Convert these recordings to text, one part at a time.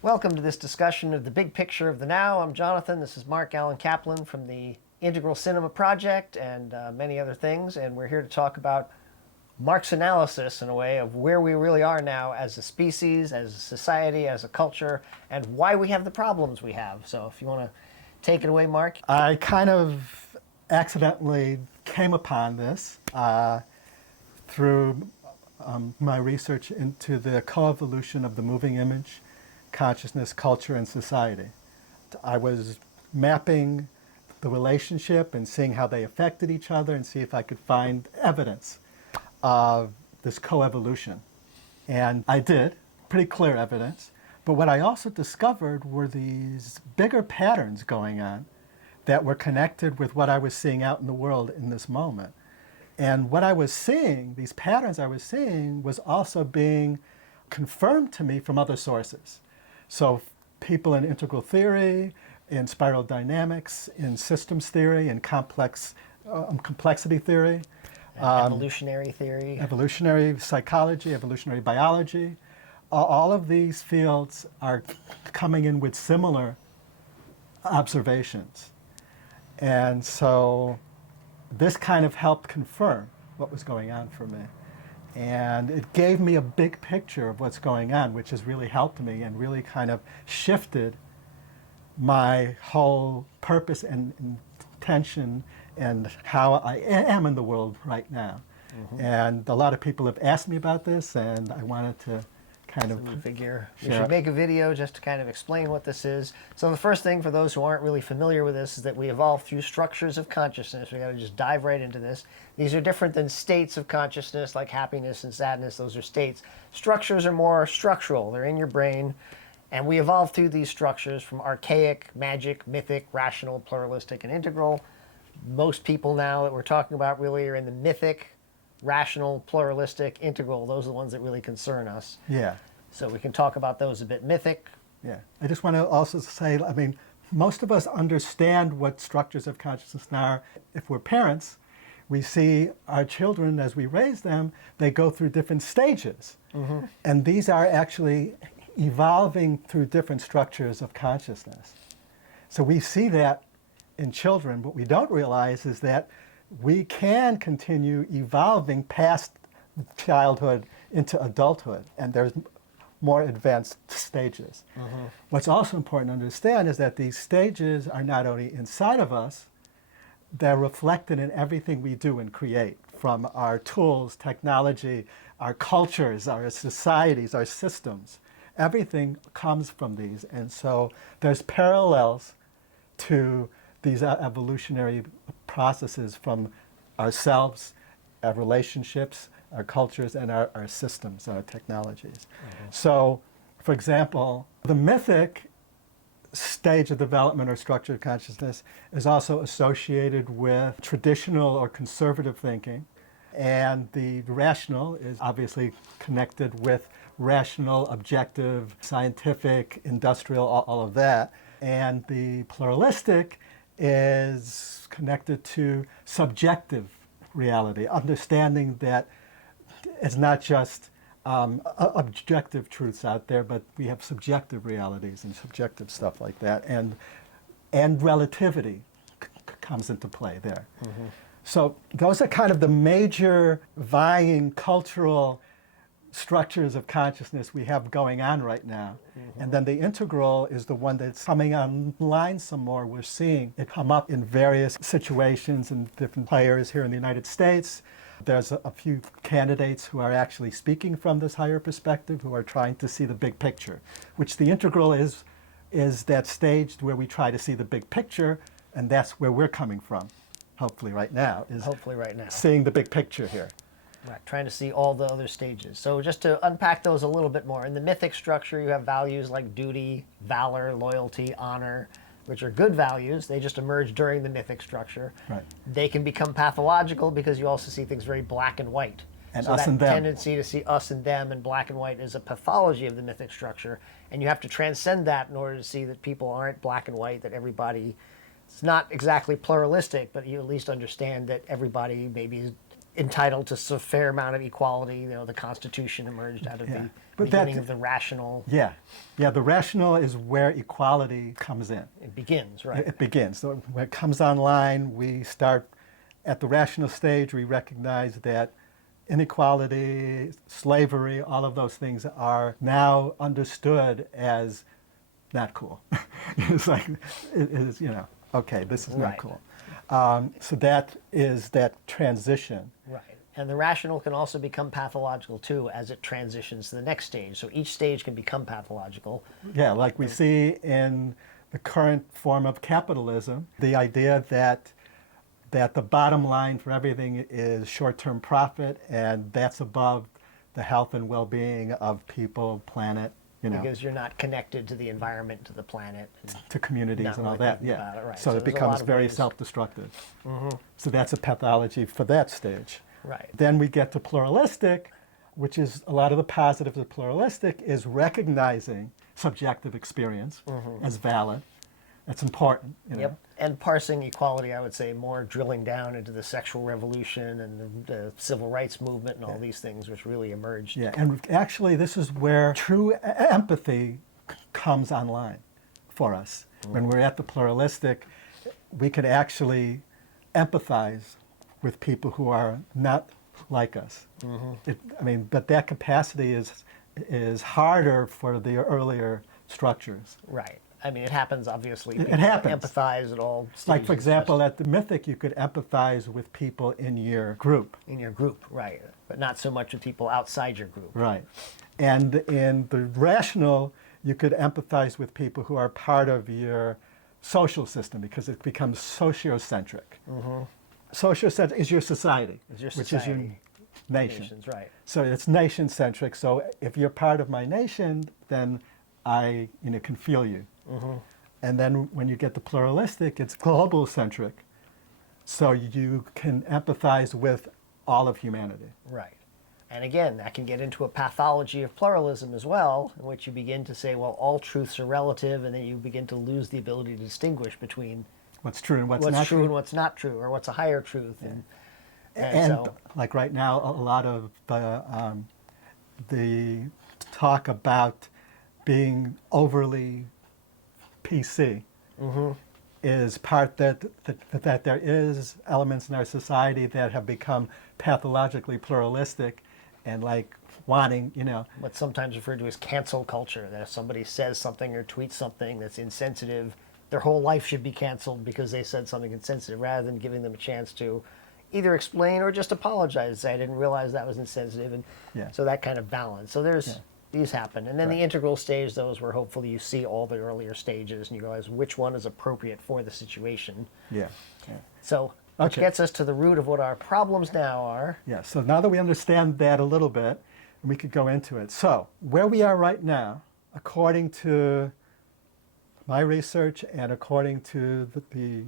Welcome to this discussion of the big picture of the now. I'm Jonathan. This is Mark Allan Kaplan from the Integral Cinema Project and many other things. And we're here to talk about Mark's analysis, in a way, of where we really are now as a species, as a society, as a culture, and why we have the problems we have. So if you want to take it away, Mark. I kind of accidentally came upon this through my research into the coevolution of the moving image, consciousness, culture, and society. I was mapping the relationship and seeing how they affected each other and see if I could find evidence of this coevolution. And I did, pretty clear evidence. But what I also discovered were these bigger patterns going on that were connected with what I was seeing out in the world in this moment. And what I was seeing, these patterns I was seeing, was also being confirmed to me from other sources. So people in integral theory, in spiral dynamics, in systems theory, in complexity theory. Evolutionary theory. Evolutionary psychology, evolutionary biology. All of these fields are coming in with similar observations. And so this kind of helped confirm what was going on for me. And it gave me a big picture of what's going on, which has really helped me and really kind of shifted my whole purpose and intention and how I am in the world right now. Mm-hmm. And a lot of people have asked me about this, and I wanted to kind of figure we should make a video just to kind of explain what this is. So the first thing, for those who aren't really familiar with this, is that we evolve through structures of consciousness. We got to just dive right into this. These are different than states of consciousness like happiness and sadness. Those are states. Structures are more structural. They're in your brain. And we evolve through these structures from archaic, magic, mythic, rational, pluralistic, and integral. Most people now that we're talking about really are in the mythic, rational, pluralistic, integral. Those are the ones that really concern us. Yeah. So we can talk about those a bit. Mythic. Yeah. I just want to also say, I mean, most of us understand what structures of consciousness are. If we're parents, we see our children as we raise them, they go through different stages. Mm-hmm. And these are actually evolving through different structures of consciousness. So we see that in children. What we don't realize is that we can continue evolving past childhood into adulthood, and there's more advanced stages. Mm-hmm. What's also important to understand is that these stages are not only inside of us, they're reflected in everything we do and create, from our tools, technology, our cultures, our societies, our systems. Everything comes from these, and so there's parallels to these evolutionary processes from ourselves, our relationships, our cultures, and our systems, our technologies. Mm-hmm. So, for example, the mythic stage of development or structure of consciousness is also associated with traditional or conservative thinking, and the rational is obviously connected with rational, objective, scientific, industrial, all of that. And the pluralistic is connected to subjective reality, understanding that it's not just objective truths out there, but we have subjective realities and subjective stuff like that, and relativity comes into play there. Mm-hmm. So those are kind of the major vying cultural structures of consciousness we have going on right now. Mm-hmm. And then the integral is the one that's coming online some more. We're seeing it come up in various situations and different players here in the United States. There's a few candidates who are actually speaking from this higher perspective, who are trying to see the big picture, which the integral is that stage where we try to see the big picture, and that's where we're coming from, hopefully right now, seeing the big picture here. Right, trying to see all the other stages. So just to unpack those a little bit more, in the mythic structure you have values like duty, valor, loyalty, honor, which are good values. They just emerge during the mythic structure. Right. They can become pathological because you also see things very black and white. And so us that and them. tendency to see us and them and black and white is a pathology of the mythic structure. And you have to transcend that in order to see that people aren't black and white, that everybody, it's not exactly pluralistic, but you at least understand that everybody maybe entitled to a fair amount of equality. The Constitution emerged out of the beginning of the rational. Yeah, the rational is where equality comes in. It begins, right? It begins. So when it comes online, we start at the rational stage. We recognize that inequality, slavery, all of those things are now understood as not cool. It's like, it is, okay, this is not cool. So that is that transition. Right. And the rational can also become pathological too as it transitions to the next stage. So each stage can become pathological. Yeah, like we see in the current form of capitalism, the idea that the bottom line for everything is short-term profit, and that's above the health and well-being of people, planet, Because you're not connected to the environment, to the planet. To communities and all really that, thinking about it, right. So it there's a becomes lot of very ways. self-destructive. So that's a pathology for that stage. Right. Then we get to pluralistic, which is a lot of the positives of pluralistic is recognizing subjective experience as valid. That's important. Yep. And parsing equality, I would say, more drilling down into the sexual revolution and the civil rights movement and all these things which really emerged. Yeah, and actually this is where true empathy comes online for us. When we're at the pluralistic, we can actually empathize with people who are not like us. But that capacity is harder for the earlier structures. Right. It happens, obviously. It happens. Empathize at all stages. Like, for example, at the Mythic, you could empathize with people in your group. In your group, right. But not so much with people outside your group. Right. And in the rational, you could empathize with people who are part of your social system because it becomes sociocentric. Sociocentric is your society, which is your nation. Nations, right. So it's nation-centric. So if you're part of my nation, then I can feel you. And then when you get the pluralistic, it's global-centric. So you can empathize with all of humanity. Right. And again, that can get into a pathology of pluralism as well, in which you begin to say, well, all truths are relative, and then you begin to lose the ability to distinguish between what's true and what's not true true. And what's not true, or what's a higher truth. And so, like right now, a lot of the talk about being overly PC is part that there is elements in our society that have become pathologically pluralistic and like wanting, what's sometimes referred to as cancel culture, that if somebody says something or tweets something that's insensitive, their whole life should be canceled because they said something insensitive, rather than giving them a chance to either explain or just apologize, say, I didn't realize that was insensitive. And so that kind of balance. So there's these happen. And then the integral stage, those where hopefully you see all the earlier stages and you realize which one is appropriate for the situation. So which gets us to the root of what our problems now are. Yeah, so now that we understand that a little bit, we could go into it. So where we are right now, according to my research and according to the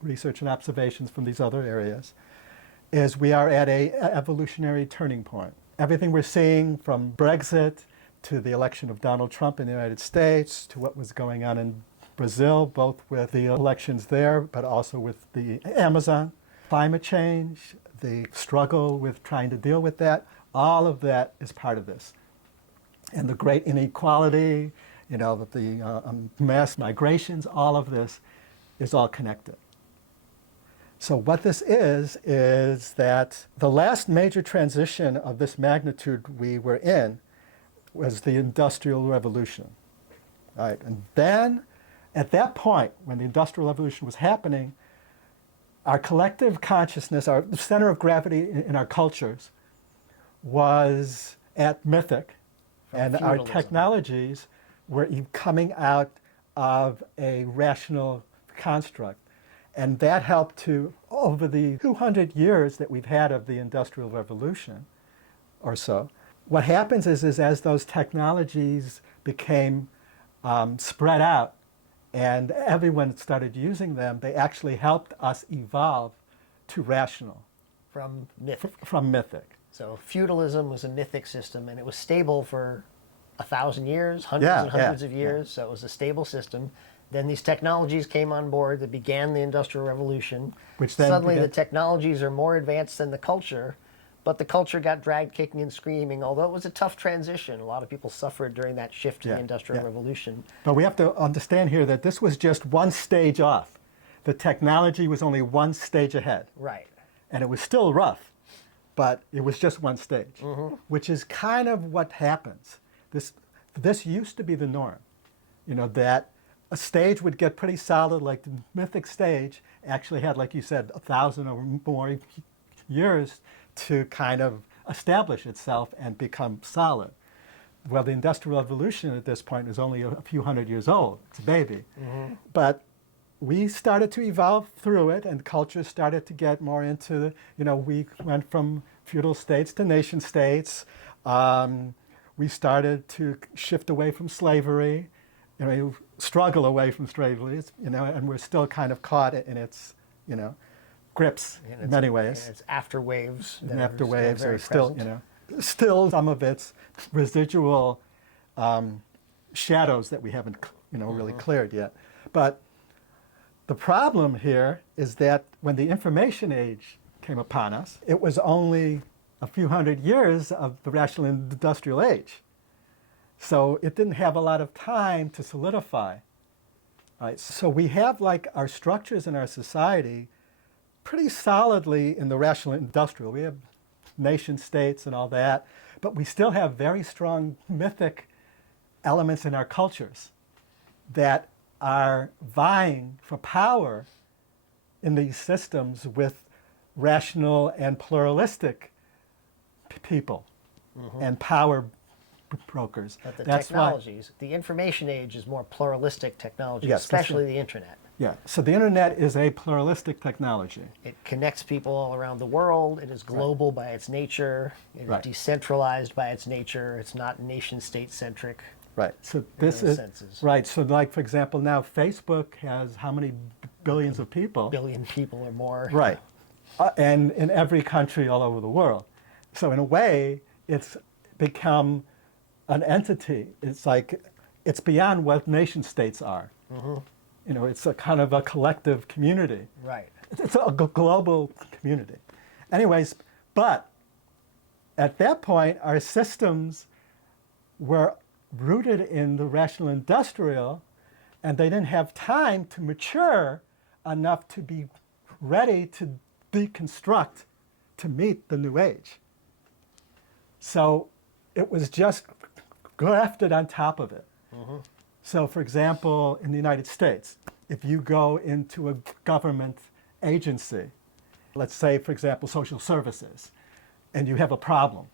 research and observations from these other areas, is we are at a evolutionary turning point. Everything we're seeing from Brexit to the election of Donald Trump in the United States to what was going on in Brazil, both with the elections there, but also with the Amazon, climate change, the struggle with trying to deal with that, all of that is part of this. And the great inequality, the mass migrations, all of this is all connected. So what this is that the last major transition of this magnitude we were in was the Industrial Revolution. All right, and then at that point, when the Industrial Revolution was happening, our collective consciousness, our center of gravity in our cultures was at Mythic, and our technologies were coming out of a rational construct. And that helped to, over the 200 years that we've had of the Industrial Revolution or so, what happens is as those technologies became spread out and everyone started using them, they actually helped us evolve to rational. From mythic. From mythic. So feudalism was a mythic system, and it was stable for 1,000 years, hundreds and hundreds of years, so it was a stable system. Then these technologies came on board that began the Industrial Revolution. Which then suddenly the technologies are more advanced than the culture, but the culture got dragged kicking and screaming, although it was a tough transition. A lot of people suffered during that shift in the Industrial Revolution. But we have to understand here that this was just one stage off. The technology was only one stage ahead. Right. And it was still rough, but it was just one stage, which is kind of what happens. This used to be the norm, you know, that a stage would get pretty solid, like the mythic stage actually had, like you said, 1,000 or more years to kind of establish itself and become solid. Well, the Industrial Revolution at this point is only a few hundred years old. It's a baby. But we started to evolve through it, and culture started to get more into, you know, we went from feudal states to nation states. We started to shift away from slavery, you know, struggle away from slavery, you know, and we're still kind of caught in its, you know, grips in many ways. And it's after waves. And after waves are still, you know, still some of its residual shadows that we haven't, you know, really cleared yet. But the problem here is that when the information age came upon us, it was only a few hundred years of the rational industrial age. So it didn't have a lot of time to solidify. Right? So we have like our structures in our society pretty solidly in the rational industrial. We have nation states and all that, but we still have very strong mythic elements in our cultures that are vying for power in these systems with rational and pluralistic people and power brokers. But the That's technologies, the information age is more pluralistic technology, Yes, especially the internet. Yeah, so the internet is a pluralistic technology. It connects people all around the world. It is global by its nature. It is Right. decentralized by its nature. It's not nation state centric. Right. So this those is senses. right. So like for example, now Facebook has how many billions of people? Billion people or more. Right. And in every country all over the world. So in a way, it's become an entity. It's like it's beyond what nation states are. You know, it's a kind of a collective community. Right. It's a global community. Anyways, but at that point, our systems were rooted in the rational industrial, and they didn't have time to mature enough to be ready to deconstruct to meet the new age. So it was just grafted on top of it. So for example, in the United States, if you go into a government agency, let's say, for example, social services, and you have a problem,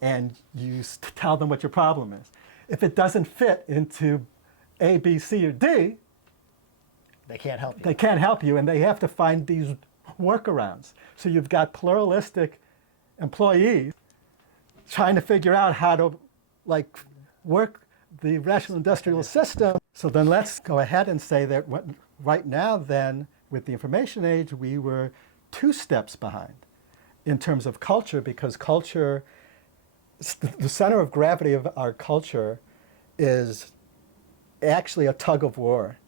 and you tell them what your problem is. If it doesn't fit into A, B, C, or D, They can't help you. they can't help you, and they have to find these workarounds. So you've got pluralistic employees trying to figure out how to like work the rational industrial system. So then let's go ahead and say that right now then, with the information age, we were 2 steps behind in terms of culture, because culture, the center of gravity of our culture is actually a tug of war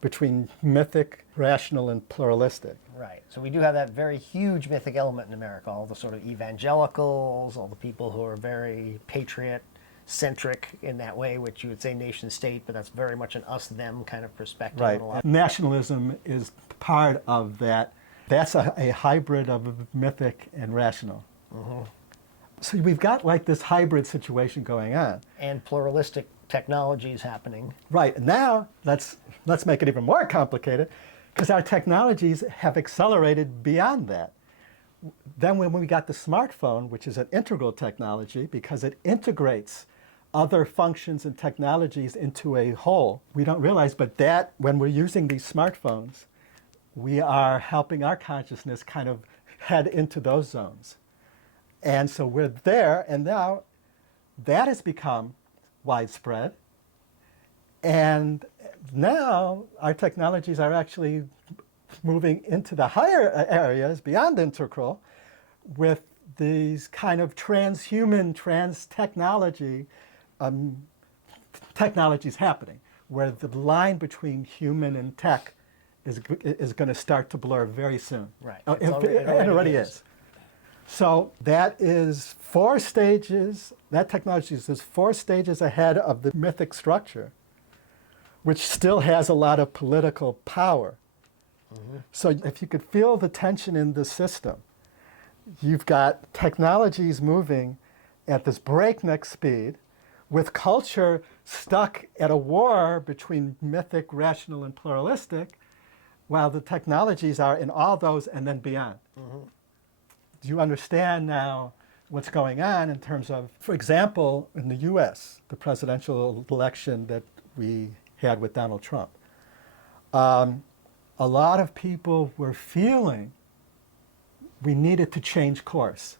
between mythic, rational, and pluralistic. Right. So we do have that very huge mythic element in America. All the sort of evangelicals, all the people who are very patriot-centric in that way, which you would say nation state, but that's very much an us-them kind of perspective. Right. in a lot. Nationalism is part of that. That's a hybrid of mythic and rational. So we've got like this hybrid situation going on. And pluralistic technologies happening. Right. And now let's make it even more complicated, because our technologies have accelerated beyond that. Then when we got the smartphone, which is an integral technology because it integrates other functions and technologies into a whole, we don't realize, but that when we're using these smartphones, we are helping our consciousness kind of head into those zones. And so we're there, and now that has become widespread. And now our technologies are actually moving into the higher areas beyond integral with these kind of transhuman, trans-technology technologies happening, where the line between human and tech is going to start to blur very soon. Right. It already is. So that is 4 stages, that technology is 4 stages ahead of the mythic structure, which still has a lot of political power. So if you could feel the tension in the system, you've got technologies moving at this breakneck speed with culture stuck at a war between mythic, rational, and pluralistic, while the technologies are in all those and then beyond. Do you understand now what's going on in terms of, for example, in the US, the presidential election that we had with Donald Trump? A lot of people were feeling we needed to change course.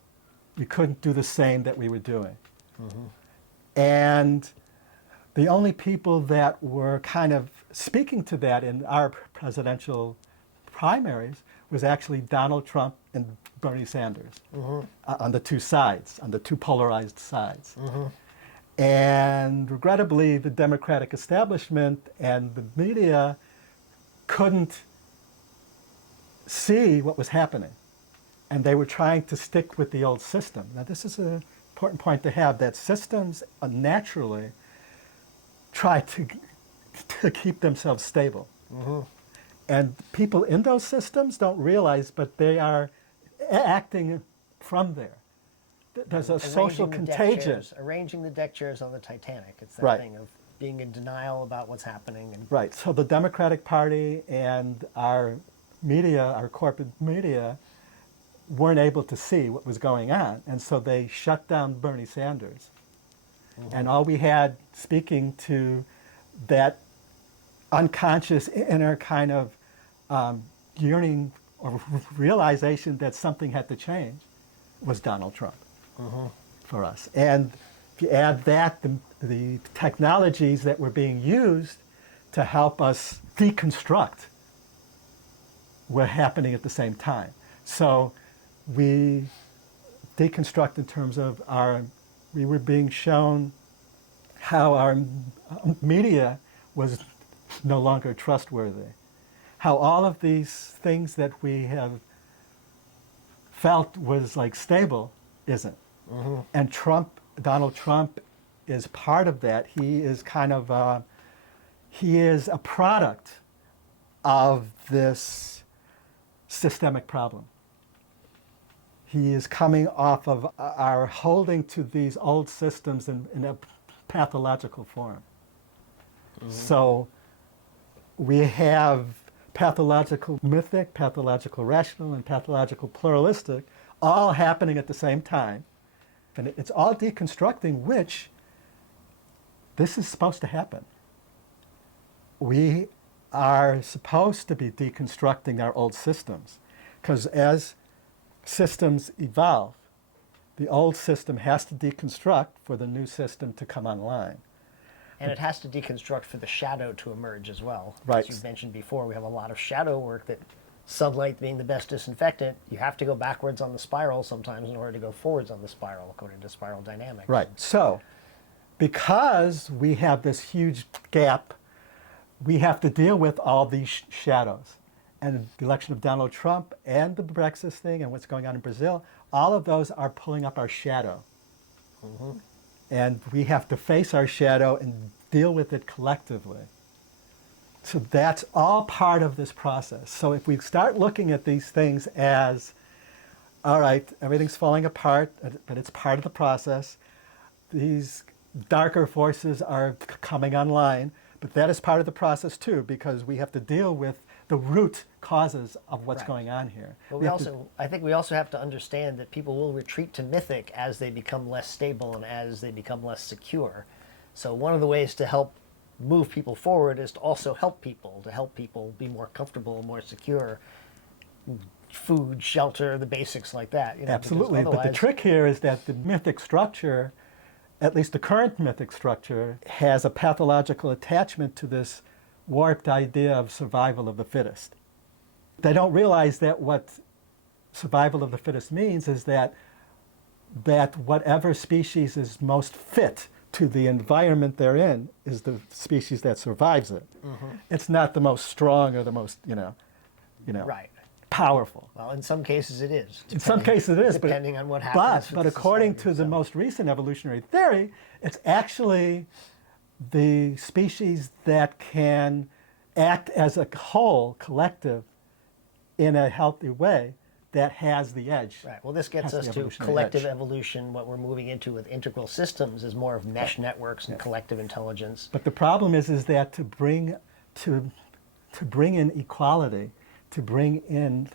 We couldn't do the same that we were doing. And the only people that were kind of speaking to that in our presidential primaries was actually Donald Trump and Bernie Sanders on the 2 sides, on the 2 polarized sides. And regrettably, the Democratic establishment and the media couldn't see what was happening. And they were trying to stick with the old system. Now, this is an important point to have, that systems naturally try to keep themselves stable. And people in those systems don't realize, but they are acting from there. There's a social contagion. Arranging the deck chairs on the Titanic. It's that Right. thing of being in denial about what's happening. And Right. So the Democratic Party and our media, our corporate media, weren't able to see what was going on. And so they shut down Bernie Sanders. And all we had speaking to that unconscious inner kind of yearning or realization that something had to change was Donald Trump for us. And if you add that, the technologies that were being used to help us deconstruct were happening at the same time. So we deconstruct in terms of we were being shown how our media was no longer trustworthy. How all of these things that we have felt was like stable isn't. And Donald Trump is part of that. He is kind of, he is a product of this systemic problem. He is coming off of our holding to these old systems in a pathological form. So we have pathological mythic, pathological rational, and pathological pluralistic all happening at the same time. And it's all deconstructing, which this is supposed to happen. We are supposed to be deconstructing our old systems, because as systems evolve, the old system has to deconstruct for the new system to come online. And it has to deconstruct for the shadow to emerge as well. Right. As you mentioned before, we have a lot of shadow work that, sunlight being the best disinfectant, you have to go backwards on the spiral sometimes in order to go forwards on the spiral, according to spiral dynamics. Right. So, because we have this huge gap, we have to deal with all these shadows. And the election of Donald Trump and the Brexit thing and what's going on in Brazil, all of those are pulling up our shadow. And we have to face our shadow and deal with it collectively. So that's all part of this process. So if we start looking at these things as, all right, everything's falling apart, but it's part of the process. These darker forces are coming online, but that is part of the process too, because we have to deal with the root causes of what's going on here. But I think we also have to understand that people will retreat to mythic as they become less stable and as they become less secure. So one of the ways to help move people forward is to also help people be more comfortable, more secure. Food, shelter, the basics like that. You know, absolutely, but the trick here is that the mythic structure, at least the current mythic structure, has a pathological attachment to this warped idea of survival of the fittest. They don't realize that what survival of the fittest means is that whatever species is most fit to the environment they're in is the species that survives it. It's not the most strong or the most, Right. powerful. Well, in some cases it is. In some cases it is, depending on what happens. But according to the most recent evolutionary theory, it's actually the species that can act as a whole, collective, in a healthy way that has the edge. Right. Well, this gets us to collective evolution. What we're moving into with integral systems is more of mesh networks and collective intelligence. But the problem is that to bring in equality, to bring in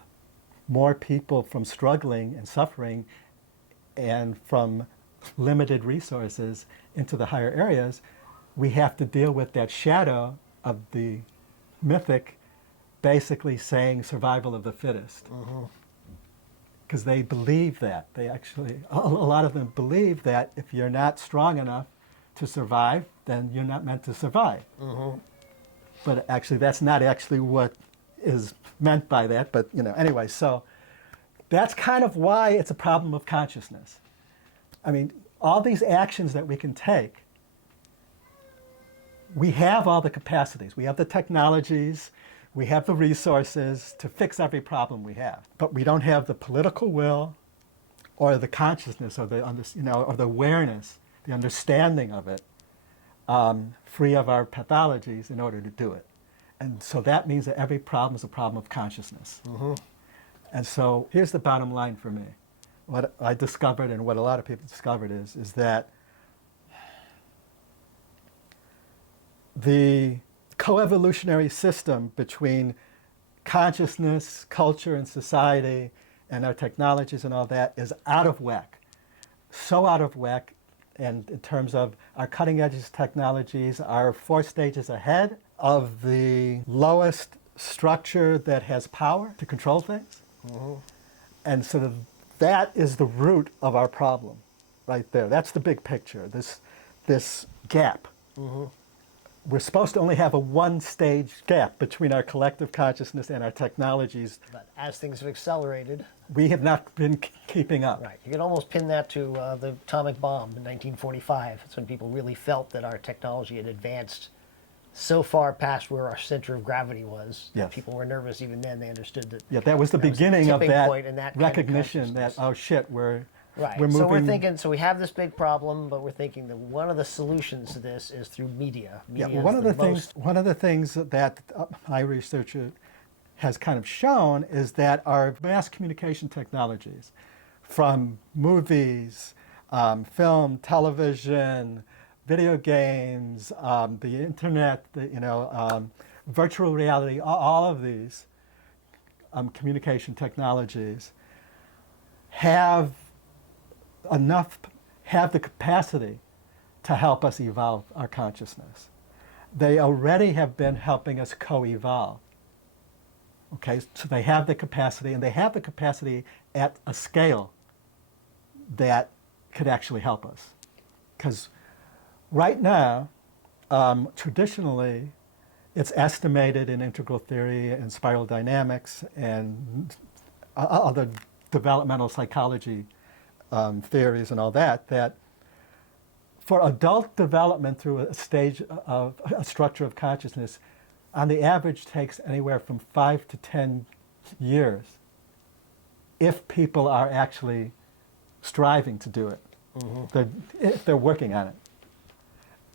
more people from struggling and suffering and from limited resources into the higher areas, we have to deal with that shadow of the mythic basically saying survival of the fittest. Because they believe that. They actually, a lot of them believe that if you're not strong enough to survive, then you're not meant to survive. But actually, that's not actually what is meant by that. But, anyway, so that's kind of why it's a problem of consciousness. I mean, all these actions that we can take, we have all the capacities. We have the technologies. We have the resources to fix every problem we have. But we don't have the political will or the consciousness or the, or the awareness, the understanding of it, free of our pathologies in order to do it. And so that means that every problem is a problem of consciousness. And so here's the bottom line for me. What I discovered and what a lot of people discovered is that the coevolutionary system between consciousness, culture, and society, and our technologies and all that is out of whack. So out of whack, and in terms of our cutting edge technologies are 4 stages ahead of the lowest structure that has power to control things. And so that is the root of our problem right there. That's the big picture, this gap. We're supposed to only have a 1-stage gap between our collective consciousness and our technologies. But as things have accelerated, we have not been keeping up. Right. You can almost pin that to the atomic bomb in 1945. It's when people really felt that our technology had advanced so far past where our center of gravity was. Yes. People were nervous even then. They understood that. Yeah, that was the beginning of tipping point in that that kind of recognition that, consciousness. oh shit, we're Right. moving. So we're thinking, so we have this big problem, but we're thinking that one of the solutions to this is through media. Yeah, Media well, is one of the things that my research has kind of shown is that our mass communication technologies, from movies, film, television, video games, the internet, virtual reality, all of these communication technologies have the capacity to help us evolve our consciousness. They already have been helping us co-evolve. Okay, so they have the capacity, and they have the capacity at a scale that could actually help us. Because right now, traditionally, it's estimated in integral theory and spiral dynamics and other developmental psychology theories and all that, that for adult development through a stage of a structure of consciousness, on the average takes anywhere from 5 to 10 years if people are actually striving to do it. If they're working on it.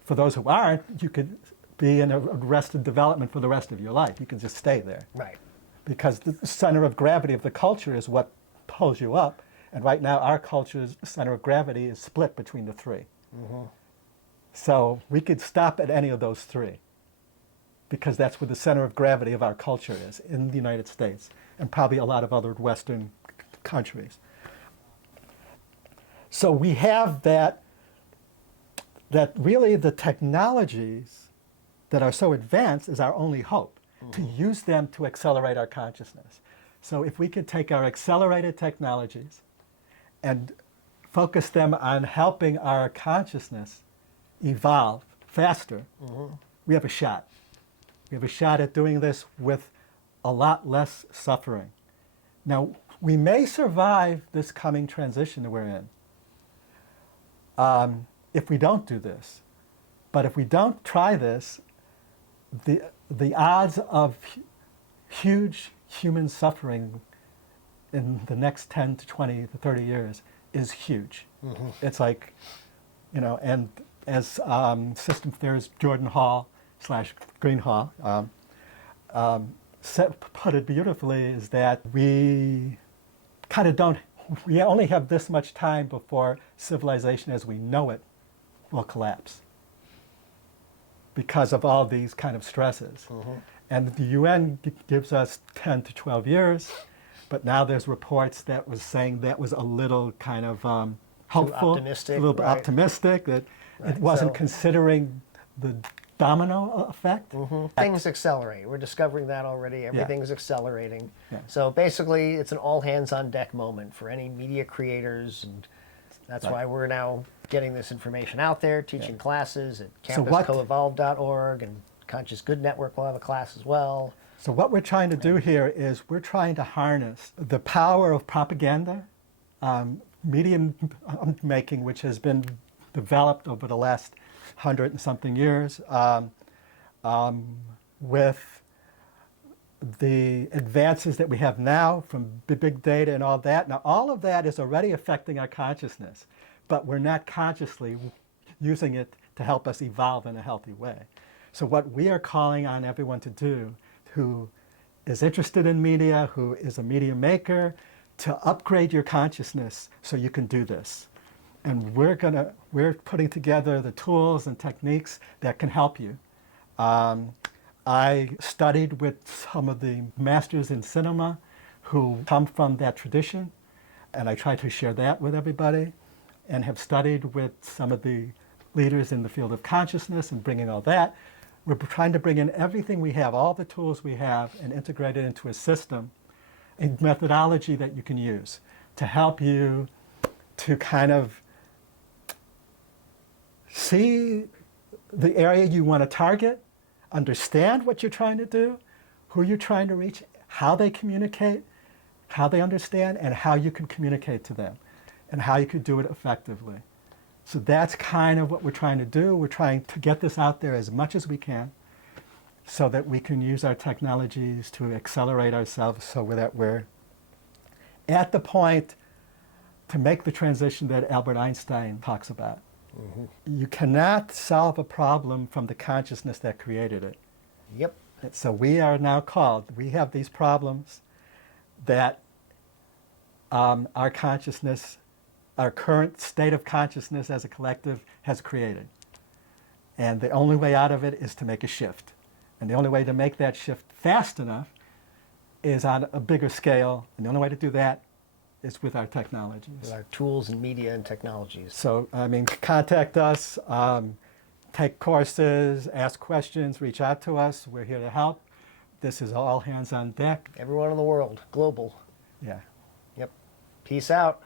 For those who aren't, you could be in arrested development for the rest of your life. You can just stay there. Right. Because the center of gravity of the culture is what pulls you up. And right now, our culture's center of gravity is split between the 3. So we could stop at any of those 3, because that's where the center of gravity of our culture is, in the United States, and probably a lot of other Western countries. So we have that really the technologies that are so advanced is our only hope, to use them to accelerate our consciousness. So if we could take our accelerated technologies and focus them on helping our consciousness evolve faster, we have a shot. We have a shot at doing this with a lot less suffering. Now, we may survive this coming transition that we're in if we don't do this. But if we don't try this, the odds of huge human suffering in the next 10 to 20 to 30 years is huge. It's like, you know, and as system theorist Jordan Hall / Greenhall put it beautifully, is that we kind of we only have this much time before civilization as we know it will collapse because of all these kind of stresses. And the UN gives us 10 to 12 years, but now there's reports that was saying that was a little kind of hopeful, optimistic, a little bit right. optimistic, that Right, it wasn't so- considering the domino effect. Things accelerate. We're discovering that already. Everything's accelerating. Yeah. So basically, it's an all hands on deck moment for any media creators, and that's why we're now getting this information out there, teaching classes at campuscoevolve.org, and Conscious Good Network will have a class as well. So what we're trying to do here is we're trying to harness the power of propaganda, media making, which has been developed over the last 100 and something years, with the advances that we have now from big data and all that. Now, all of that is already affecting our consciousness, but we're not consciously using it to help us evolve in a healthy way. So what we are calling on everyone to do who is interested in media, who is a media maker, to upgrade your consciousness so you can do this. And we're putting together the tools and techniques that can help you. I studied with some of the masters in cinema who come from that tradition, and I try to share that with everybody, and have studied with some of the leaders in the field of consciousness and bringing all that. We're trying to bring in everything we have, all the tools we have, and integrate it into a system, a methodology that you can use to help you to kind of see the area you want to target, understand what you're trying to do, who you're trying to reach, how they communicate, how they understand, and how you can communicate to them, and how you could do it effectively. So that's kind of what we're trying to do. We're trying to get this out there as much as we can so that we can use our technologies to accelerate ourselves so that we're at the point to make the transition that Albert Einstein talks about. You cannot solve a problem from the consciousness that created it. Yep. So we are now called, we have these problems that our consciousness, our current state of consciousness as a collective has created. And the only way out of it is to make a shift. And the only way to make that shift fast enough is on a bigger scale. And the only way to do that is with our technologies. With our tools and media and technologies. So, I mean, contact us, take courses, ask questions, reach out to us. We're here to help. This is all hands on deck. Everyone in the world, global. Yeah. Yep. Peace out.